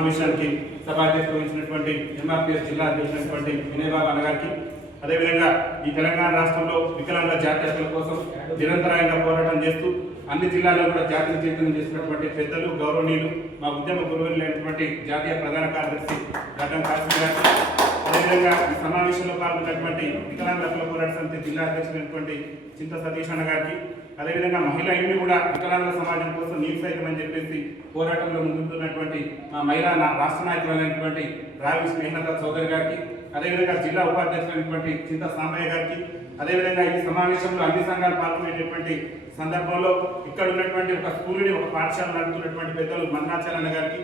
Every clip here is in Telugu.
సమావేశానికి సభాధ్యక్షులు వహించినటువంటి ఎంఆర్పీఎస్ జిల్లా అధ్యక్షులైనటువంటి వినయ్ బాబు అన్న గారికి, అదేవిధంగా ఈ తెలంగాణ రాష్ట్రంలో వికలాంగుల జాతీయతల కోసం నిరంతరాయంగా పోరాటం చేస్తూ అన్ని జిల్లాల్లో కూడా జాతీయ చైతన్యం చేసినటువంటి పెద్దలు గౌరవనీయులు మా ఉద్యమ గురువులైనటువంటి జాతీయ ప్రధాన కార్యదర్శి గడ్డం కాశీ గారు, అదేవిధంగా ఈ సమావేశంలో పాల్గొన్నటువంటి వికలాంగుల హక్కుల పోరాట సమితి జిల్లా అధ్యక్షులైనటువంటి చింత సతీష్ అన్న గారికి, అదేవిధంగా మహిళలు కూడా వికలాంగుల సమాజం కోసం నీరు సైతమని చెప్పేసి పోరాటంలో ముందున్నటువంటి మా మహిళా రాష్ట్ర నాయకులైనటువంటి రావి స్నేహలత చౌదరి గారికి, అదేవిధంగా జిల్లా ఉపాధ్యక్షులైనటువంటి చింత సాంబయ్య గారికి, అదేవిధంగా ఈ సమావేశంలో అన్ని సంఘాలు పాల్గొనేటటువంటి సందర్భంలో ఇక్కడ ఉన్నటువంటి ఒక స్కూల్ని ఒక పాఠశాల నడుపుతున్నటువంటి పెద్దలు మందనాచార్య గారికి,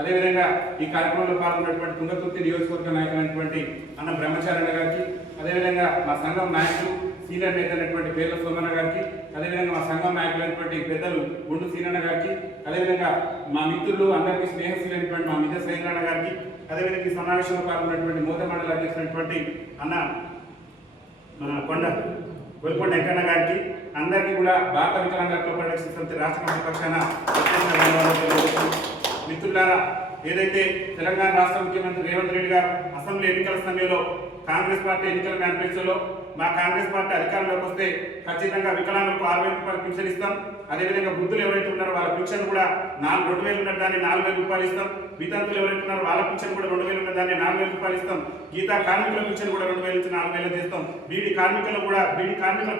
అదేవిధంగా ఈ కార్యక్రమంలో పాల్గొన్నటువంటి తుంగతుర్తి నియోజకవర్గ నాయకులైనటువంటి అన్న బ్రహ్మచారణ గారికి, అదేవిధంగా మా సంఘం నాయకులు సీనియర్ నేత అయినటువంటి పేర్ల సోమన్న గారికి, అదేవిధంగా మా సంఘం నాయకులైనటువంటి పెద్దలు గుండు సీనన్న గారికి, అదేవిధంగా మా మిత్రులు అందరికీ స్నేహశీలైనటువంటి మా మిత్ర శ్రేంద్రన్న గారికి, అదేవిధంగా ఈ సమావేశంలో పాల్గొన్నటువంటి మూత మండల అధ్యక్షులైనటువంటి అన్న మన గొల్కొండ వెంకన్న గారికి, అందరికీ కూడా భారత వికలాంగుల హక్కుల పోరాట సమితి రాష్ట్ర కమిటీ పక్షాన మిత్రులారా, ఏదైతే తెలంగాణ రాష్ట్ర ముఖ్యమంత్రి రేవంత్ రెడ్డి గారు అసెంబ్లీ ఎన్నికల సమయంలో కాంగ్రెస్ పార్టీ ఎన్నికల మేనిఫెస్టోలో మా కాంగ్రెస్ పార్టీ అధికారంలోకి వస్తే ఖచ్చితంగా వికలాంగులకు 6,000 రూపాయలు పింఛన్ ఇస్తాం, అదేవిధంగా వృద్ధులు ఎవరైతే ఉన్నారో వాళ్ళ పింఛన్ కూడా 2,000 ఉన్న దాన్ని 4,000 రూపాయలు ఇస్తాం, వితంతులు ఎవరైతే ఉన్నారో వాళ్ళ పింఛన్ కూడా 2,000 ఉన్న దాన్ని 4,000 రూపాయలు ఇస్తాం, గీతా కార్మికుల పింఛన్ కూడా 2,000 నుంచి 4,000 చేస్తాం, బీడీ కార్మికుల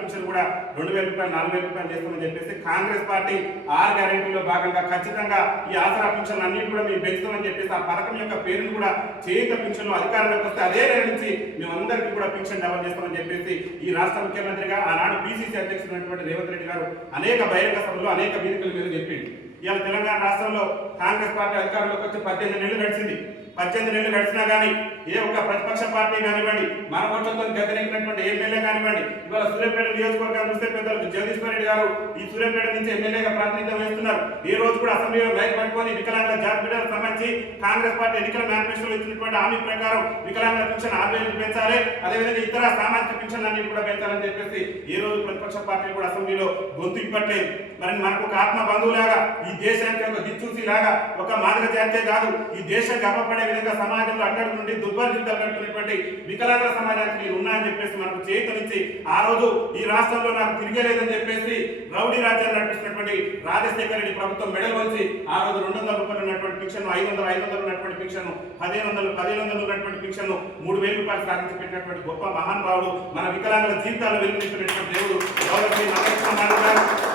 పింఛన్ కూడా 2,000 రూపాయలు 4,000 రూపాయలు చేస్తామని చెప్పేసి కాంగ్రెస్ పార్టీ 6 గ్యారెంటీలో భాగంగా ఖచ్చితంగా ఈ ఆసరా పింఛన్లు అన్నిటి కూడా మేము పెంచుతామని చెప్పేసి ఆ పథకం యొక్క పేరును కూడా చేయుత పింఛన్లు అధికారంలోకి వస్తే అదే నెల నుంచి మేమందరికీ కూడా పింఛన్ డబల్ చేస్తామని చెప్పేసి ఈ రాష్ట్ర ముఖ్యమంత్రిగా ఆనాడు పిసిసి అధ్యక్షుడైనటువంటి రేవంత్ రెడ్డి గారు అనేక బహిరంగ సభల్లో అనేక వేదికల మీద చెప్పింది. ఇవాళ తెలంగాణ రాష్ట్రంలో కాంగ్రెస్ పార్టీ అధికారంలోకి వచ్చి 18 నెలలు గడిచింది. 18 నెలలు గడిచినా కానీ ఏ ఒక్క ప్రతిపక్ష పార్టీ కానివ్వండి, మన ఓట్లతో గద్దెనెక్కినటువంటి ఎమ్మెల్యే కానివ్వండి, ఇవాళ సూర్యాపేట నియోజకవర్గాన్ని చూస్తే పెద్దలు జగదీశ్వర్ రెడ్డి గారు ఈ సూర్యాపేట నుంచి ఎమ్మెల్యేగా ప్రాతినిధ్యం వహిస్తున్నారు. ఈ రోజు కూడా అసెంబ్లీలో మైక్ పట్టుకొని వికలాంగుల జాబితాకు సంబంధించి కాంగ్రెస్ పార్టీ ఎన్నికల మేనిఫెస్టోలో ఇచ్చినటువంటి హామీ ప్రకారం వికలాంగుల పింఛన్ 6,000 పెంచాలి, అదేవిధంగా ఇతర సామాజిక పింఛన్ అన్ని కూడా పెంచాలని చెప్పేసి ఈ రోజు ప్రతిపక్ష పార్టీలు కూడా అసెంబ్లీలో గొంతు ఇప్పట్లేదు. మరి మనకు ఒక ఆత్మ బంధువులాగా, ఈ దేశానికి ఒక దిక్సూచి లాగా, ఒక మాదిక జాతే కాదు, ఈ దేశం గర్వపడే విధంగా సమాజంలో అట్టడి నుండి దుర్భరజింతలు కట్టుకున్నటువంటి వికలాంగుల సమాజానికి నేను ఉన్నాయని చెప్పేసి మనకు చేతనిచ్చి ఆ రోజు ఈ రాష్ట్రంలో నాకు తిరిగేలేదని చెప్పేసి రౌడీ రాజ్యాన్ని నడిపిస్తున్నటువంటి రాజశేఖర రెడ్డి ప్రభుత్వం మెడల్ వచ్చి ఆ రోజు 200 రూపాయలు ఉన్నటువంటి పింఛన్ 500 ఉన్నటువంటి పింఛన్ 1,500 ఉన్నటువంటి పింఛన్ 3,000 రూపాయలు సాధించి పెట్టినటువంటి గొప్ప మహానుభావుడు, మన వికలాంగుల జీవితాలు వెలుగునిస్తున్నటువంటి దేవుడు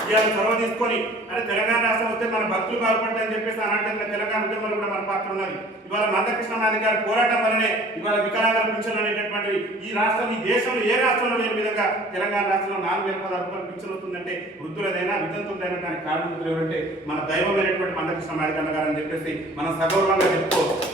ఇవాళ చొరవ తీసుకొని అరే తెలంగాణ రాష్ట్రం వస్తే మన భక్తులు బాగుపడతాయని చెప్పేసి అనాటంగా తెలంగాణ ఉద్యమంలో కూడా మన పాత్ర ఉన్నది. ఇవాళ మందకృష్ణమాది గారి పోరాటం వల్లనే ఇవాళ వికలాంగుల పింఛన్లు అనేటటువంటి ఈ రాష్ట్రం, ఈ దేశంలో ఏ రాష్ట్రంలో లేని విధంగా తెలంగాణ రాష్ట్రంలో 4,016 రూపాయలు పింఛన్ వస్తుందంటే వృద్ధులదైనా వితంతులైనా దానికి కారణం ఎవరంటే మన దైవమైనటువంటి మందకృష్ణమాది గారు అని చెప్పేసి మనం సగౌరవంగా చెప్పుకోవచ్చు.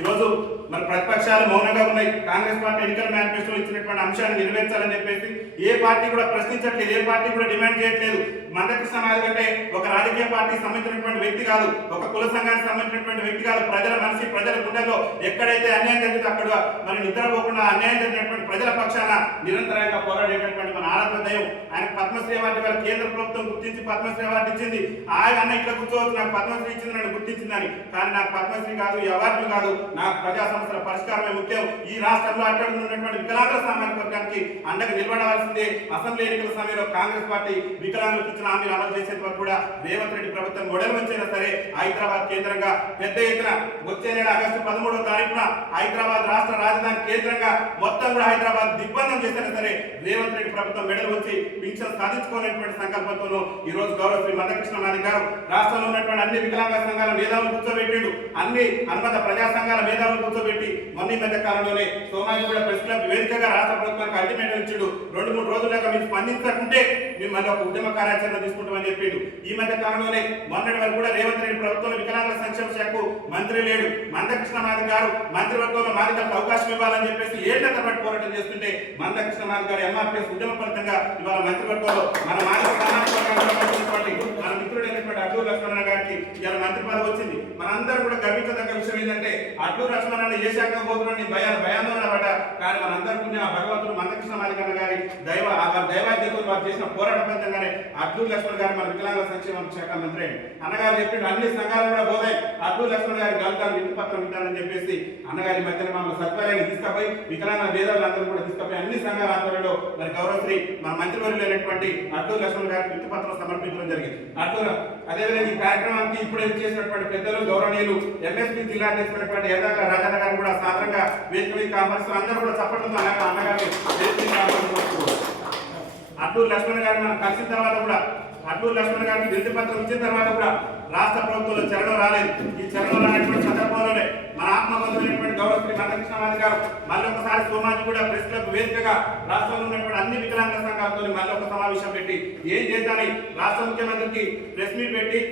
ఈరోజు మన ప్రతిపక్షాలు మౌనంగా ఉన్నాయి. కాంగ్రెస్ పార్టీ ఎన్నికల మేనిఫెస్టోలో ఇచ్చినటువంటి అంశాన్ని నెరవేర్చాలని చెప్పేసి ఏ పార్టీ కూడా ప్రశ్నించట్లేదు, ఏ పార్టీ కూడా డిమాండ్ చేయట్లేదు. మందకృష్ణమాది అంటే ఒక రాజకీయ పార్టీకి సంబంధించినటువంటి వ్యక్తి కాదు, ఒక కుల సంఘానికి సంబంధించినటువంటి వ్యక్తి కాదు. ప్రజల మనిషి, ప్రజల గుండెల్లో ఎక్కడైతే అన్యాయం జరిగితే అక్కడ మరి నిద్రపోకుండా అన్యాయం జరిగినటువంటి ప్రజల పక్షాన నిరంతరంగా పోరాడేటటువంటి మన ఆరాధన దైవం. ఆయన పద్మశ్రీ అవార్డు వల్ల కేంద్ర ప్రభుత్వం గుర్తించి పద్మశ్రీ అవార్డు ఇచ్చింది. ఆయన ఇట్లా కూర్చోవచ్చు, నాకు పద్మశ్రీ ఇచ్చింది, నన్ను గుర్తించిందని. కానీ నాకు పద్మశ్రీ కాదు, ఈ అవార్డులు కాదు, నాకు ప్రజా సమస్యల పరిష్కారమే ముఖ్యం. ఈ రాష్ట్రంలో అట్టడుగు ఉన్నటువంటి వికలాంగుల సామాజిక వర్గానికి అండగా నిలబడాల్సిందే. అసెంబ్లీ ఎన్నికల సమయంలో కాంగ్రెస్ పార్టీ వికలాంగులకు ఇచ్చిన హామీలు అమలు చేసేంత వరకు కూడా రేవంత్ రెడ్డి ప్రభుత్వం మొడలు వంచైనా సరే హైదరాబాద్ కేంద్రంగా పెద్ద ఎత్తున వచ్చే నెల ఆగస్టు 13వ తారీఖున హైదరాబాద్ రాష్ట్ర రాజధాని కేంద్రంగా మొత్తం కూడా హైదరాబాద్ దిగ్బంధం చేసినా సరే రేవంత్ రెడ్డి ప్రభుత్వం మెడలు వచ్చి పింఛన్ సాధించుకోవాలనేటువంటి సంకల్పంతో ఈ రోజు గౌరవ శ్రీ మందకృష్ణమాది గారు రాష్ట్రంలో ఉన్నటువంటి అన్ని వికలాంగ సంఘాల మేధావులు కూర్చోబెట్టిండు, అన్ని అనుమత ప్రజా సంఘాల మేధావులు కూర్చోబెట్టి మొన్న మధ్య కాలంలోనే సోమాజిగూడ ప్రెస్ క్లబ్ వేదికగా రాష్ట్ర ప్రభుత్వానికి అల్టిమేట్ ఇచ్చిండు. 2-3 రోజులుగా మీరు స్పందించకుంటే మేము మళ్ళీ ఒక ఉద్యమ కార్యాచరణ తీసుకుంటామని చెప్పిండు. ఈ మధ్య కాలంలోనే మొన్నటి వరకు కూడా రేవంత్ రెడ్డి ప్రభుత్వంలో వికలాంగుల సంక్షేమ శాఖకు మంత్రి లేడు. మందకృష్ణమాది గారు మంత్రివర్గంలో మాదికలకు అవకాశం ఇవ్వాలని చెప్పేసి ఏళ్ల తరబడి పోరాటం చేస్తుంటే మందకృష్ణమాది గారు ఎంఆర్పీఎస్ ఉద్యమ ఫలితంగా ఇవాళ మంత్రివర్గంలో మన మాదిక సామాజిక వర్గాన్ని మన మిత్రుడైనటువంటి అడ్డూరు లక్ష్మణ గారికి గారికి ఇలా మంత్రి పదవి వచ్చింది. మనందరం కూడా గర్వించదగ్గ విషయం ఏంటంటే అడ్లూరు లక్ష్మణ ఏ శాఖ పోతున్నాడు భయాందోళన పడ్డ, కానీ మనందరికీ ఆ భగవంతుడు మందకృష్ణ మాదిగన్న గారి దైవాధ్యతలు వారు చేసిన పోరాట ఫలితంగానే అడ్లూరు లక్ష్మణ్ గారు మన వికలాంగుల సంక్షేమ శాఖ మంత్రి అన్నగారు చెప్పిండు. అన్ని సంఘాలు కూడా పోతాయి అడ్లూరు లక్ష్మణ్ గారి గల్తాను విందు పత్రం వింటారని చెప్పేసి అన్నగారి మధ్యన మమ్మల్ని సత్వరాన్ని తీసుకుపోయి వికలాంగ భేదాలందరూ కూడా తీసుకుపోయి అన్ని సంఘాల ఆధ్వర్యంలో మరి గౌరవశ్రీ మన మంత్రివర్యులు అయినటువంటి అడ్లూరు లక్ష్మణ్ గారికి విందు పత్రం సమర్పించడం జరిగింది. అడ్లూరు అదేవిధంగా ఈ కార్యక్రమానికి ఇప్పుడు చేసినటువంటి పెద్దలు గౌరవనీయులు ఎంఎస్పీ జిల్లా చేసినటువంటి ఎర్రగల రాజన్న గారు కూడా సాధారణంగా వేదిక కాంగ్రెస్ అందరూ కూడా చప్పట్లతో అన్నగారిని అడ్లూరు లక్ష్మణ్ గారిని మనం కలిసిన తర్వాత కూడా అడ్లూరు లక్ష్మణ్ గారికి వినతి పత్రం ఇచ్చిన తర్వాత కూడా రాష్ట్ర ప్రభుత్వంలో చరణం రాలేదు. ఈ చరణం రానటువంటి సందర్భంలోనే మన ఆత్మబంధువులైనటువంటి గౌరవశ్రీ మందకృష్ణ మాదిగ గారు మళ్ళీ ఒకసారి సోమాజి కూడా ప్రెస్ క్లబ్ వేదికగా రాష్ట్రంలో ఉన్నటువంటి అన్ని వికలాంగ సంఘాలతో మళ్ళీ ఒక సమావేశం పెట్టి ఏం చేద్దామని రాష్ట్ర ముఖ్యమంత్రికి ప్రెస్ మీట్ పెట్టి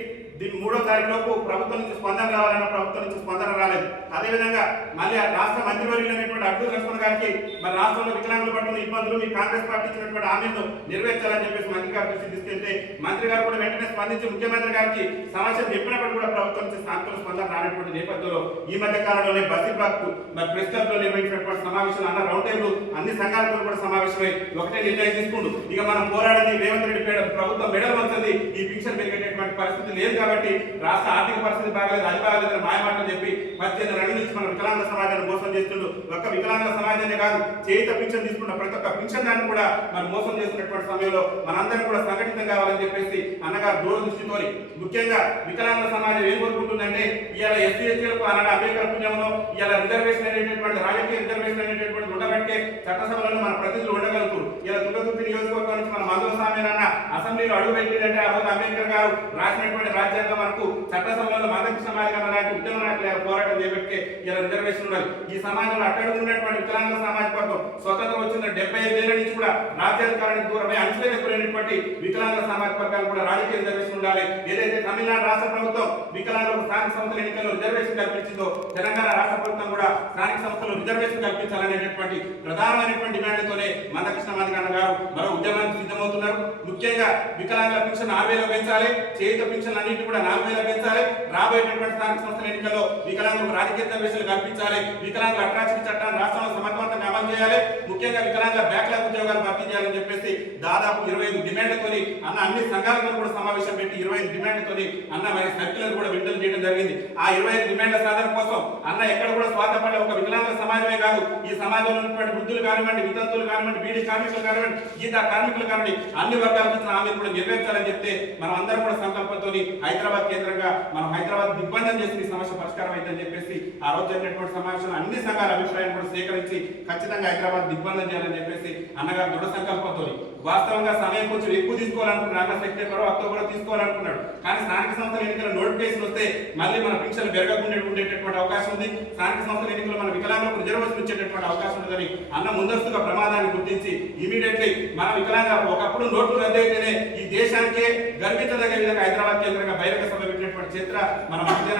దీని 3వ తారీఖులోపు ప్రభుత్వం నుంచి స్పందన రావాలన్న ప్రభుత్వం నుంచి స్పందన రాలేదు. అదేవిధంగా మళ్ళీ రాష్ట్ర మంత్రివర్యులు అయినటువంటి అడ్లూరు లక్ష్మణ్ గారికి మరి రాష్ట్రంలో వికలాంగులు పడుతున్న ఇబ్బందులు మీ కాంగ్రెస్ పార్టీ ఇచ్చినటువంటి హామీలను నెరవేర్చాలని చెప్పేసి మంత్రి గారి దృష్టికి తీసుకెళ్తే మంత్రి గారు కూడా వెంటనే స్పందించి ముఖ్యమంత్రి గారికి సమస్య చెప్పినప్పుడు కూడా ప్రభుత్వం నుంచి సానుకూల స్పందన రానటువంటి నేపథ్యంలో ఈ మధ్య కాలంలోనే బసిబాగ్ మరి ప్రెస్ క్లబ్ లో నిర్వహించినటువంటి సమావేశం అన్న రౌండ్ టేబుల్ అన్ని సంఘాలతో కూడా సమావేశమై ఒకటే నిర్ణయం తీసుకుంటూ ఇక మనం పోరాడని రేవంత్ రెడ్డి ప్రభుత్వం మెడల్ వంచది ఈ పింఛన్ పెరిగేటటువంటి పరిస్థితి లేదు కాబట్టి రాష్ట్ర ఆర్థిక పరిస్థితి బాగలేదు అది బాగలేదు మాయమాటలు చెప్పి 18 నెలల నుంచి మనం వికలాంగ సమాజాన్ని మోసం చేస్తుండు. ఒక్క వికలాంగ సమాజాన్ని కాదు చేయిత పింఛన్ తీసుకున్న ప్రతి ఒక్క పింఛన్ దాన్ని కూడా మనం మోసం చేస్తున్నటువంటి సమయంలో మనందరం కూడా సంఘటితం కావాలని చెప్పేసి అన్నగారు దూరదృష్టితో ముఖ్యంగా వికలాంగ సమాజం ఏం కోరుకుంటుందంటే ఇవాళ ఎస్సీ ఎస్టీలకు అన్నగా అంబేద్కర్ పుణ్యంలో ఇవాళ రిజర్వేషన్ అనేటటువంటి రాజకీయ రిజర్వేషన్ అనేటటువంటి ఉండబట్టే చట్టసభలలో మన ప్రతినిధులు ఉండగలుగుతారు. ఇలా తుంగతుర్తి నియోజకవర్గం నుంచి మన మందుల సామ్యాన్న అసెంబ్లీలో అడుగుపెట్టిందంటే ఆ రోజు అంబేద్కర్ గారు రాసినటువంటి రాజ్యాంగం మనకు చట్టసభలలో మందకృష్ణ మాదిగ నాయకులు ఉద్యమ నాయకులు పోరాటం చేపట్టే ఇలా రిజర్వేషన్ ఉండాలి. ఈ సమాజంలో అట్టడుగున్నటువంటి వికలాంగ సమాజ వర్గం స్వతంత్రం వచ్చిన 75 ఏళ్ల నుంచి కూడా రాజ్యాధికారానికి దూరమై అంచులైన గురైనటువంటి వికలాంగ సమాజ వర్గాలు కూడా రాజకీయ రిజర్వేషన్ ఉండాలి. ఏదైతే తమిళనాడు రాష్ట్ర ప్రభుత్వం వికలాంగులకు స్థానిక సంస్థల ఎన్నికల్లో రిజర్వేషన్ కల్పించిందో తెలంగాణ రాష్ట్ర ప్రభుత్వం కూడా స్థానిక సంస్థల్లో రిజర్వేషన్ కల్పించాలనేటటువంటి ప్రధానమైనటువంటి డిమాండ్తోనే మందకృష్ణ మాదిగ గారు మరో ఉద్యమానికి సిద్ధమవుతున్నారు. ముఖ్యంగా వికలాంగుల పింఛన్ 6,000 పెంచాలి, చేయుత పింఛన్ అన్నింటి కూడా 4,000 పెంచాలి. రాబోయేటటువంటి స్థానిక సంస్థల ఎన్నికల్లో వికలాంగులకు రాజకీయ రిజర్వేషన్లు కల్పించాలి. వికలాంగుల అట్రాసిటీ చట్టాన్ని రాష్ట్రంలో సమర్థవంతంగా అమలు చేయాలి. ముఖ్యంగా వికలాంగుల బ్యాక్లాగ్ ఉద్యోగాలు భర్తీ చేయాలని చెప్పేసి దాదాపు 25 డిమాండ్లతోని అన్న అన్ని సంఘాలతో కూడా సమావేశం పెట్టి 25 డిమాండ్లతోని అన్న మరి సర్క్యులర్ కూడా విడుదల చేయడం జరిగింది. ఆ 25 డిమాండ్ల సాధన కోసం అన్న ఎక్కడ కూడా స్వార్థపడే ఒక వికలాంగ సమాజమే కాదు ఈ సమాజంలో ఉన్నటువంటి వృద్ధులు కానివ్వండి, వితంతులు కానివ్వండి, బీడీ కార్మికులు కానివ్వండి, గీతా కార్మికులు కానివ్వండి అన్ని వర్గాలకు ఇచ్చిన హామీలు కూడా నెరవేర్చాలని చెప్తే మనం అందరం కూడా సంకల్పంతో హైదరాబాద్ కేంద్రంగా మనం హైదరాబాద్ దిగ్బంధం చేసి ఈ సమస్య పరిష్కారం అవుతుందని చెప్పేసి ఆ రోజు జరిగినటువంటి సమావేశంలో అన్ని సంఘాల అభిప్రాయాన్ని కూడా సేకరించి ఖచ్చితంగా హైదరాబాద్ దిగ్బంధం చేయాలని చెప్పేసి అన్నగారు దృఢ సంకల్పంతో వాస్తవంగా సమయం కొంచెం ఎక్కువ తీసుకోవాలనుకున్నాడు. అన్న సెప్టెంబర్ అక్టోబర్ తీసుకోవాలనుకున్నాడు. కానీ స్థానిక సంస్థల ఎన్నికల నోటిఫికేషన్ వస్తే మళ్ళీ మన పింఛన్లు పెరగకుండా ఉండేటటువంటి అవకాశం ఉంది. స్థానిక సంస్థల ఎన్నికలు మన వికలాంగులకు రిజర్వేషన్ ఇచ్చేటటువంటి అవకాశం ఉందని అన్న ముందస్తుగా ప్రమాదాన్ని గుర్తించి ఇమీడియట్లీ మన వికలాంగ ఒకప్పుడు నోట్లు రద్దయితేనే ఈ దేశానికే గర్వించదగ్గ విధంగా హైదరాబాద్ కేంద్రంగా బహిరంగ సభ పెట్టినటువంటి చరిత్ర మన మధ్య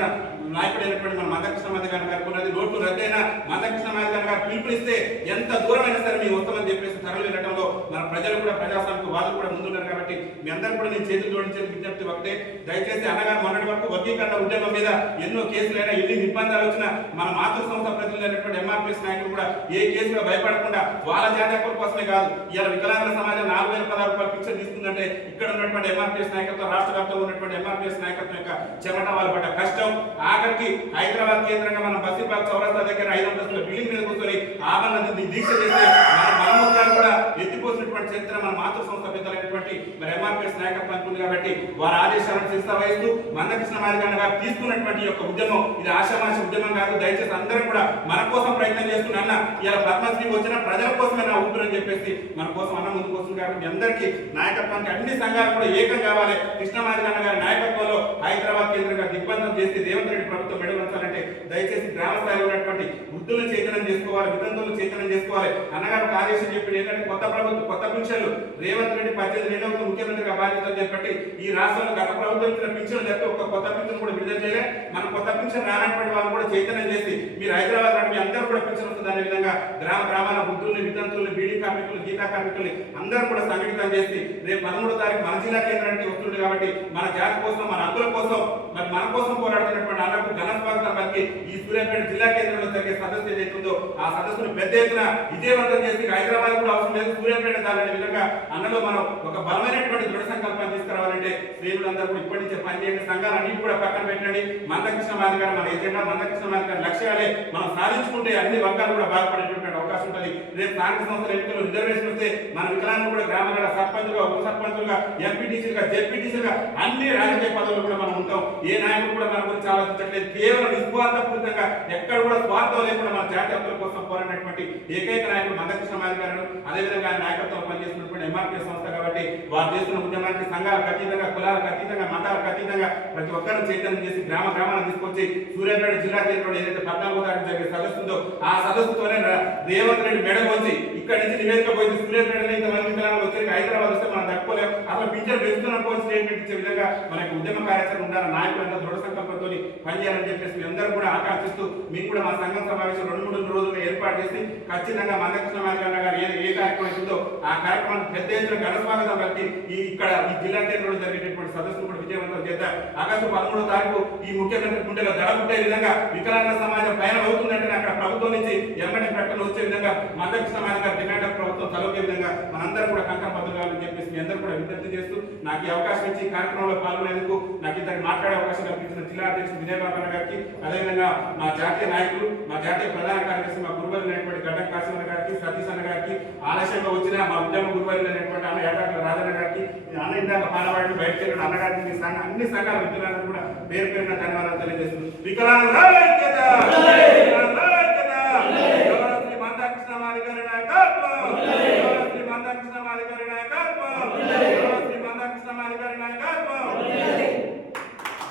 నాయకుడైనటువంటి మన మందకృష్ణ మాదిగ గారికి ఉన్నది. నోట్లు రద్దయినా మందకృష్ణ మాదిగ గారు పిలుపునిస్తే ఎంత దూరమైనా సరే మీ వస్తామని చెప్పేసి తరలి వెళ్ళడంలో మన ప్రజలు కూడా ప్రజాస్వామిక వాదులు కూడా ముందున్నారు. కాబట్టి మీ అందరూ కూడా నేను చేతులు జోడించే విజ్ఞప్తి ఒకటే, దయచేసి అన్నగారు మొన్నటి వరకు వర్గీకరణ ఉద్యమం మీద ఎన్నో కేసులైనా ఎన్ని నిర్బంధాలు వచ్చినా మన మాతృ సంస్థ ప్రతినిధులైనటువంటి ఎంఆర్పీఎస్ నాయకులు కూడా ఏ కేసులో భయపడకుండా వాళ్ళ జాతీయ కోసమే కాదు ఇలా వికలాంగుల సమాజం 4,016 రూపాయలు పింఛన్ తీసుకుందంటే ఇక్కడ ఉన్నటువంటి ఎంఆర్పీఎస్ నాయకత్వం, రాష్ట్ర వ్యాప్తంగా ఉన్నటువంటి ఎంఆర్పీఎస్ నాయకత్వం యొక్క చెమట వాళ్ళు పడ్డ కష్టం ఆఖరికి హైదరాబాద్ కేంద్రంగా మన బసిబాగ్ చౌరస్తా దగ్గర 5 అంతస్తుల బిల్డింగ్ మీద కూర్చొని ఆభరణ దీక్ష చేస్తే మన మలమూత్రాలు కూడా ఎత్తిపోసినటువంటి చరిత్ర మన మాతృ సంస్థ పెద్దలైనటువంటి మరి ఎంఆర్పీఎస్ నాయకత్వానికి ఉంది. కాబట్టి వారి ఆదేశాలను శిరస వహిస్తూ మందకృష్ణ మాదిగ గారు తీసుకున్నటువంటి యొక్క ఉద్యమం ఇది ఆశామాష ఉద్యమం కాదు. దయచేసి అందరం కూడా మన కోసం ప్రయత్నం చేస్తున్నా ఇలా పద్మశ్రీ వచ్చిన ప్రజల కోసమే నా ఊపిరని చెప్పేసి మన కోసం అన్న ముందుకు వస్తుంది. కాబట్టి అందరికీ నాయకత్వానికి అన్ని సంఘాలు కూడా ఏకం కావాలి. కృష్ణ మాదిగ గారి నాయకత్వంలో హైదరాబాద్ కేంద్రంగా దిగ్బంధం చేసి రేవంత్ రెడ్డి ప్రభుత్వం మెడవంచాలంటే దయచేసి గ్రామ స్థాయిలో ఉన్నటువంటి వృద్ధులను చైతన్యం చేసుకోవాలి, వితంతులను చైతన్యం చేసుకోవాలి. అన్నగారు ఆదేశం చెప్పి ఏంటంటే కొత్త ప్రభుత్వం కొత్త పింఛన్లు రేవంత్ రెడ్డి 18 ముఖ్యమంత్రిగా బాధ్యతలు చేపట్టి ఈ రాష్ట్రంలో గత ప్రభుత్వం ఇచ్చిన పింఛన్లు తప్పి ఒక కొత్త పింఛన్ కూడా విడుదల చేయలే. మన కొత్త పింఛన్ రానటువంటి వాళ్ళు కూడా చైతన్యం చేసి మీరు హైదరాబాద్ మీ అందరూ కూడా ప్రొటెక్షన్ వస్తుంది అనే విధంగా గ్రామ గ్రామాల వృద్ధుల్ని వితంతుల్ని బీడీ కార్మికులు గీతా కార్మికుల్ని అందరూ కూడా సంఘటితం చేసి రేపు 13వ తారీఖు మన జిల్లా కేంద్రానికి వస్తుంది కాబట్టి మన జాతి కోసం మన హక్కుల కోసం మరి మన కోసం పోరాడుతున్నటువంటి అన్నకు ఘన స్వాగతం పలికి ఈ సూర్యాపేట జిల్లా కేంద్రంలో జరిగే సదస్సు ఏదైతుందో ఆ సదస్సును పెద్ద ఎత్తున విజయవంతం చేసి హైదరాబాద్ కూడా అవసరం లేదు సూర్యాపేట దాలనే విధంగా అన్నలో మనం ఒక బలమైనటువంటి దృఢ సంకల్పాన్ని తీసుకురావాలంటే శ్రేణులందరూ కూడా ఇప్పటి నుంచే పనిచేయండి సంఘాలన్నింటి కూడా పక్కన పెట్టండి మందకృష్ణ మాదిరి గారు మన ఎజెండా మందకృష్ణ మాదిరి గారి లక్ష్యాలే మనం సాధించుకుంటే అన్ని వర్గాలు కూడా బాగుపడేటువంటి అవకాశం ఉంటుంది రేపు స్థానిక సంస్థల ఎన్నికల్లో రిజర్వేషన్ వస్తే మన వికలాంగులు కూడా గ్రామాల సర్పంచులుగా ఉప సర్పంచులుగా ఎంపీటీసీలుగా జెడ్పీటీసీలుగా అన్ని రాజకీయ పదవులు కూడా మనం ఉంటాం ఏ నాయకుడు కూడా మన గురించి ఆలోచించట్లేదు కేవలం నిస్వార్థపూరితంగా ఎక్కడ కూడా స్వార్థం లేకుండా మన జాతి హక్కుల కోసం పోరాడినటువంటి ఏకైక నాయకుడు మందకృష్ణ మాదిరి గారు అదేవిధంగా ఆయన నాయకత్వం పనిచేస్తున్నటువంటి ఎంఆర్పీఎస్ సంస్థ కాబట్టి వారు చేస్తున్న ఉద్యమానికి సంఘాలకు అతీతంగా కులాలకు అతీతంగా మతాలకు అతీతంగా ప్రతి ఒక్కరిని చైతన్యం చేసి గ్రామ గ్రామాలను తీసుకొచ్చి సూర్యాపేట జిల్లా కేంద్రంలో ఏదైతే 14వ తారీఖు జరిగే సదస్సు ఉందో ఆ సదస్సుతోనే రేవంత్ రెడ్డి మెడ వచ్చి ఇక్కడి నుంచి నివేదిక పోయింది సూర్యాపేటలో ఇంతమంది వికలాంగులు వచ్చి హైదరాబాద్ వస్తే మనం తట్టుకోలేము అసలు పింఛన్ పెంచుతున్న స్టేట్మెంట్ ఇచ్చే విధంగా మనకి ఉద్యమ కార్యాచరణ ఉండాలి నాయకులంతా దృఢ సంకల్పంతో పనిచేయాలని చెప్పేసి మీ అందరూ కూడా ఆకాంక్షిస్తూ మేము కూడా మా సంఘం సమావేశం 2-3 రోజులు ఏర్పాటు చేసి ఖచ్చితంగా మందకృష్ణ మాదిరి గారు ఏ కార్యక్రమం ఉందో ఆ కార్యక్రమానికి పెద్ద ఎత్తున ఘన స్వాగతం పలికి ఇక్కడ ఈ జిల్లా కేంద్రంలో జరిగేటటువంటి సదస్సును కూడా విజయవంతం చేద్దాం ఆగస్టు 13వ తారీఖు ఈ ముఖ్యమంత్రి గుండెలో దడబుట్టే విధంగా వికలాంగ సమాజం పైన అవుతుందంటే అక్కడ ప్రభుత్వం నుంచి ఎమ్మటి ప్రకటన వచ్చే విధంగా మందకృష్ణ మాదిరి గారు డిమాండ్ ప్రభుత్వం తలొకే విధంగా మనందరూ కూడా కంకణబద్ధులు కావాలని చెప్పేసి మీ అందరూ కూడా విజ్ఞప్తి చేస్తూ నాకు ఈ అవకాశం ఇచ్చి కార్యక్రమంలో పాల్గొనేందుకు నాకు ఇంతటి మాట్లాడే అవకాశం కల్పించిన జిల్లా అధ్యక్షుడు విజయబాబు గారికి అదేవిధంగా మా జాతీయ నాయకులు మా జాతీయ ప్రధాన కార్యదర్శి మా గురువులైనటువంటి గడ్డం కాశీమన్న గారికి సతీష్ అన్న గారికి ఆలస్యంగా వచ్చిన మా ఉద్యమ గురువులైనటువంటి అన్న ఏటాకుల రాజన్న గారికి అన్న ఇందాక పాలవాడిని బయటకు వెళ్ళిన అన్నగారికి మీ అన్ని సంఘాల వికలాంగులు కూడా పేరు పేరున ధన్యవాదాలు తెలియజేస్తుంది వికలాంగుల ఐక్యత